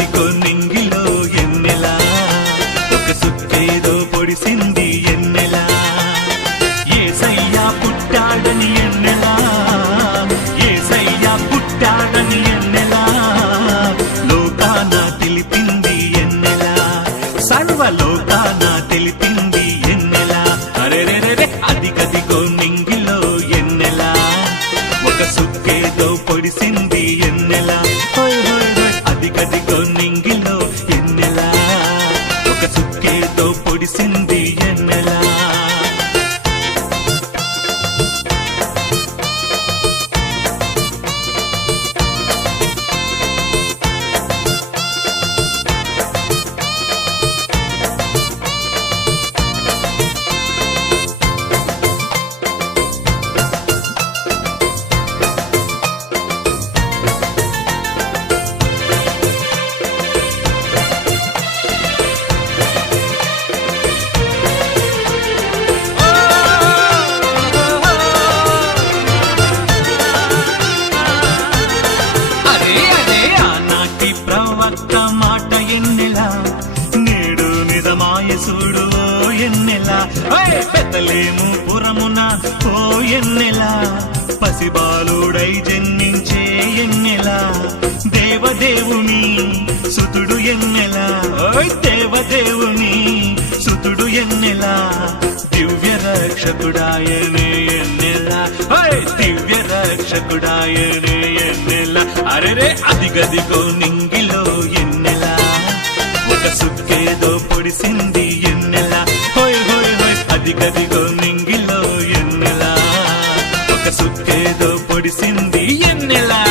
అదిగదిగో నింగిలో ఎన్నెలా ఒక సుక్కేదో పొడిసింది ఎన్నెలా యేసయ్య పుట్టాడని ఎన్నెలా యేసయ్య పుట్టాడని ఎన్నెలా లోకాన తెలిపింది ఎన్నెలా సర్వలోకాన తెలిపింది ఎన్నెలా అరెరెరెరె అదిగదిగో నింగిలో ఎన్నెలా ఒక సుక్కేదో పొడిసింది ఎన్నెలా అదిగదిగో నింగిలో ఎన్నెలా ఒక సుక్కేదో పొడిసింది ఎన్నెలా ప్రవక్త మాట ఎన్నెలా నేడు నిజమాయ చూడు ఎన్నెలా బెత్లెహేము పురమున ఓ ఎన్నెలా పసిబాలుడై జన్మించే ఎన్నెలా దేవదేవుని సుతుడు ఎన్నెలా దేవదేవుని సుతుడు ఎన్నెలా దివ్య రక్షకుడాయనే ఎన్నెలా దివ్య రక్షకుడాయనే ఎన్నెలా అరెరే అదిగదిగో నింగిలో ఎన్నెలా ఒక సుక్కేదో పొడిసింది ఎన్నెలా హోయ్ హోయ్ హోయ్ అదిగదిగో నింగిలో ఎన్నెలా ఒక సుక్కేదో పొడిసింది ఎన్నెలా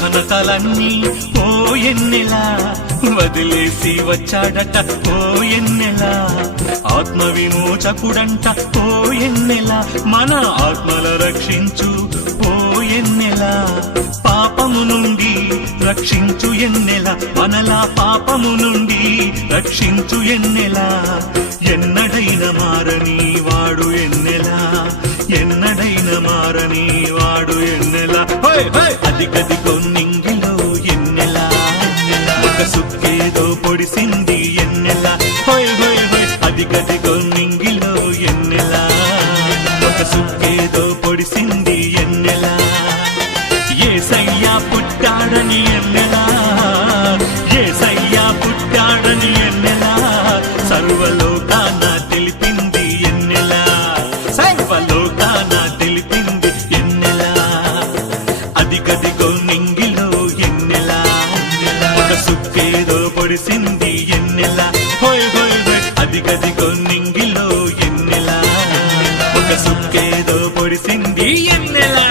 ఘనతలన్నీ ఓ ఎన్నెలా వదిలేసి వచ్చాడట ఓ ఎన్నెలా ఆత్మ విమోచకుడంట ఓ ఎన్నెలా మన ఆత్మల రక్షించు ఓ ఎన్నెలా పాపము నుండి రక్షించు ఎన్నెలా మనలా పాపము నుండి రక్షించు ఎన్నెలా ఎన్నడైన మారని వాడు ఎన్నెలా ఎన్నడైన మారని వాడు ఎన్నెలా అదిగదిగో నింగిలో ఎన్నెలా ఒక సుక్కేదో పొడిసింది ఎన్నెలా హోయ్ హోయ్ హోయ్ అదిగదిగో నింగిలో ఎన్నెలా ఒక సుక్కేదో పొడిసింది ఎన్నెలా యేసయ్య పుట్టాడని ఎన్నెలా యేసయ్య పుట్టాడని ఎన్నెలా సర్వలోకాన తెలిపింది ఎన్నెలా సర్వలోకాన తెలిపింది ఎన్నెలా అదిగదిగో నింగిలో ఎన్నెలా ఒక సుక్కేదో పొడిసింది ఎన్నెలా హోయ్ హోయ్ హోయ్ అదిగదిగో నింగిలో ఎన్నెలా ఒక సుక్కేదో పొడిసింది ఎన్నెలా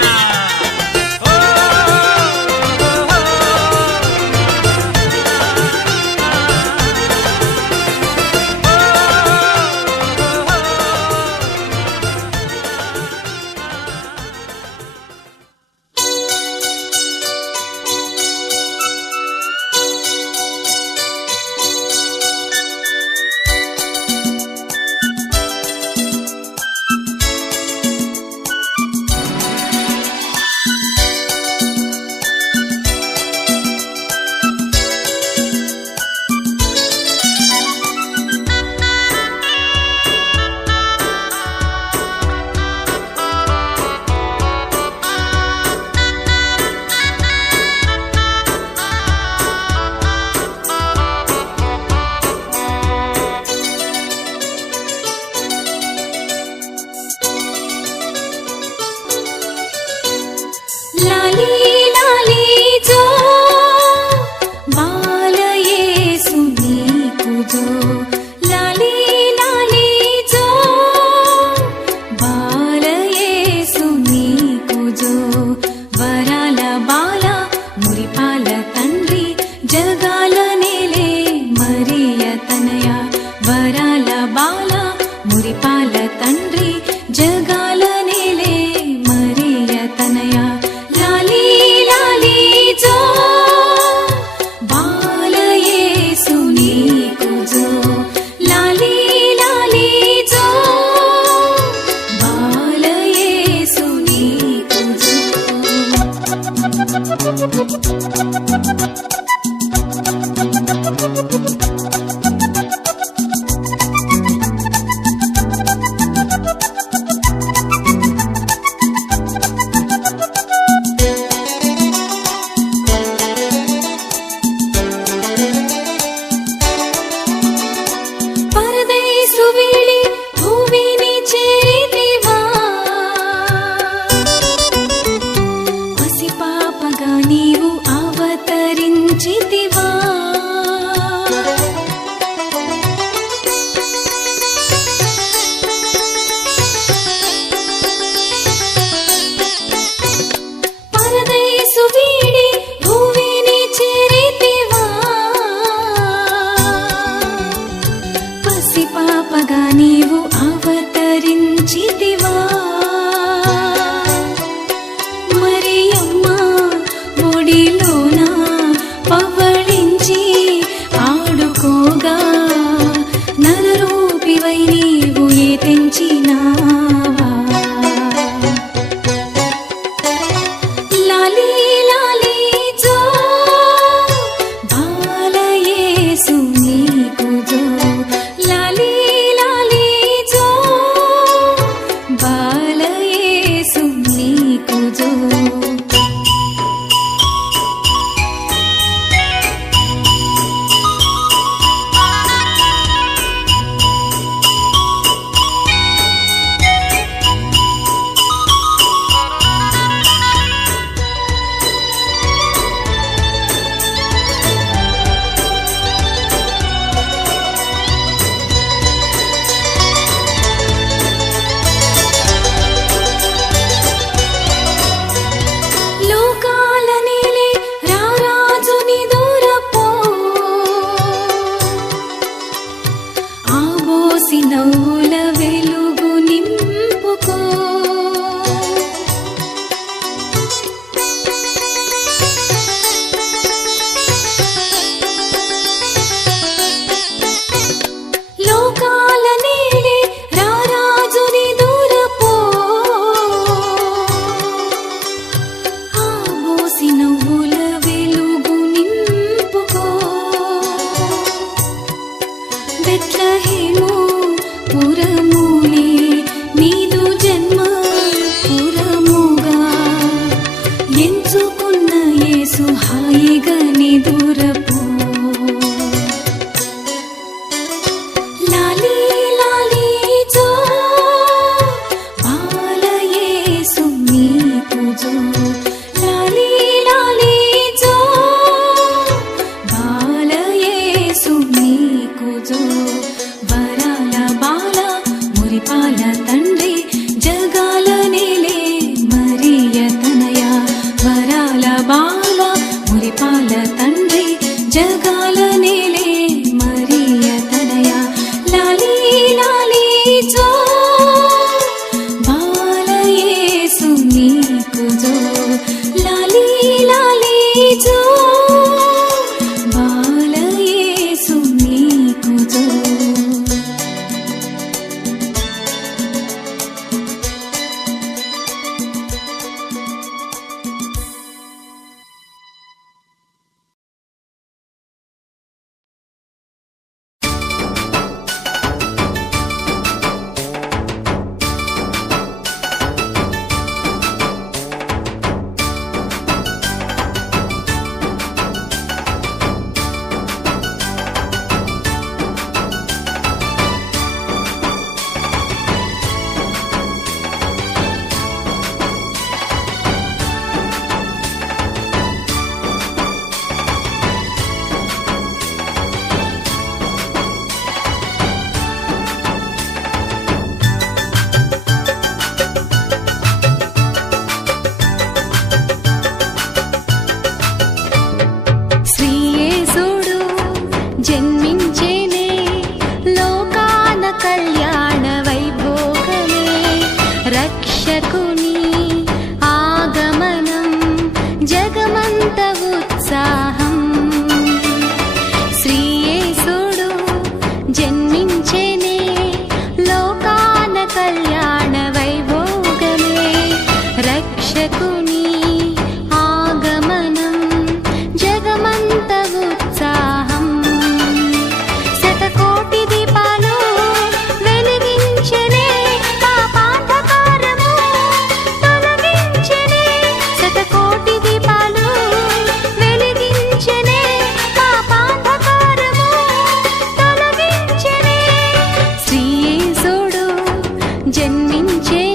మురిపాల తండ్రి జగాల నేలే మరియ తనయ లాలీ లాలీ జో బాలయేసు నీకు జో లాలీ లాలీ జో బాలయేసు నీకు జో పరదేశు వీడి భూమిని చేరితివా పసిపాపగా నీవు అవతరించితివా పరదేశు వీడి భూమిని చేరితివా పసిపాపగా నీవు అవతరించితివా మరియమ్మ ఒడిలోన పవళించి ఆడుకోగా నరరూపివై నీవు ఏ తెంచినావా లాలీ లాలీ జో బాలయేసు నీకు జో లాలీ లాలీ జో బాలయేసు నీకు జో లోకాల నేలే రారాజుని దూరపో ఆబోసి నవ్వుల వెలుగు నింపుకో లోకాల నేలే రారాజుని దూరపో ఆబోసి నవ్వుల వెలుగు నింపుకో బెత్లెహేము పురములే నీదు జన్మ పురముగా ఎంచుకున్న యేసు హాయిగా నిదురపో లాలీ లాలీ జో బాలయేసు నీకు జో లాలీ లాలీ జో బాలయేసు నీకు జో వరాల బాల మురిపాల తండ్రి జగాల నేలే మరియ తనయ వరాల బాల మురిపాల తండ్రి జగాల నేలే మరియ తనయ లాలీ లాలీ జో బాలయేసు నీకు జో లాలీ లాలీ జో బాలయేసు నీకు జో జన్మించే